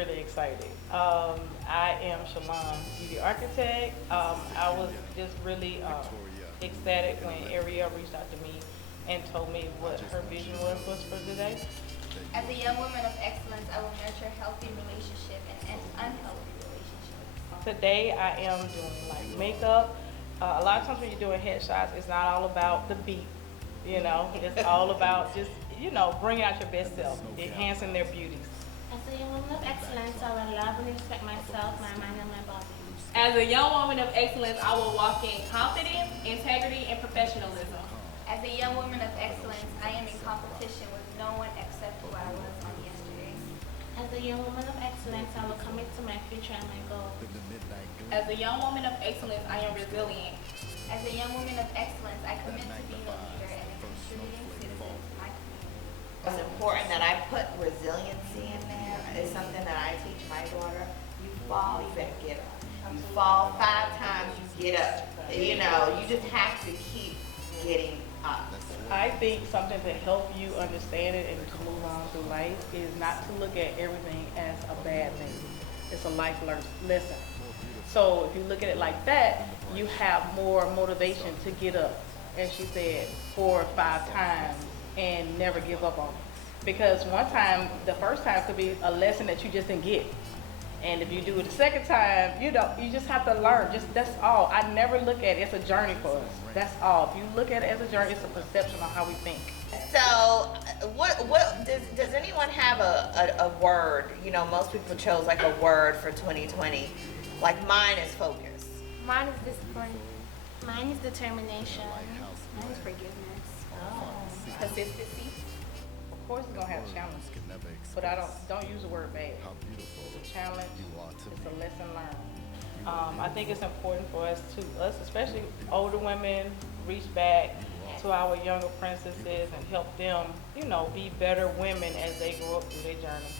really excited. I am Shalon, beauty architect. I was just really ecstatic when Ariel reached out to me and told me what her vision was for today. As a young woman of excellence, I will nurture healthy relationship and unhealthy relationships. Today I am doing like makeup. A lot of times when you're doing headshots, it's not all about the beat. It's all about just, bringing out your best self, enhancing their beauties. As a young woman of excellence, I will love and respect myself, my mind, and my body. As a young woman of excellence, I will walk in confidence, integrity, and professionalism. As a young woman of excellence, I am in competition with no one except who I was on yesterday. As a young woman of excellence, I will commit to my future and my goals. As a young woman of excellence, I am resilient. As a young woman of excellence, I commit to being a leader and a contributing citizen to my community. It's important that I put resiliency in there. It's something that I teach my daughter. You fall, you better get up. You fall 5 times, you get up. You just have to keep getting up. I think something to help you understand it and to move on through life is not to look at everything as a bad thing. It's a life lesson. So if you look at it like that, you have more motivation to get up, as she said, 4 or 5 times and never give up on it. Because the first time could be a lesson that you just didn't get. And if you do it the second time, you just have to learn. That's all. I never look at it. It's a journey for us. That's all. If you look at it as a journey, it's a perception on how we think. So, what does anyone have a word? Most people chose like a word for 2020. Like mine is focus. Mine is discipline. Mine is determination. Mine is forgiveness. Consistency. Of course, it's gonna have challenges, but I don't use the word bad. It's a challenge. It's a lesson learned. I think it's important for us, especially older women, reach back to our younger princesses and help them, be better women as they grow up through their journey.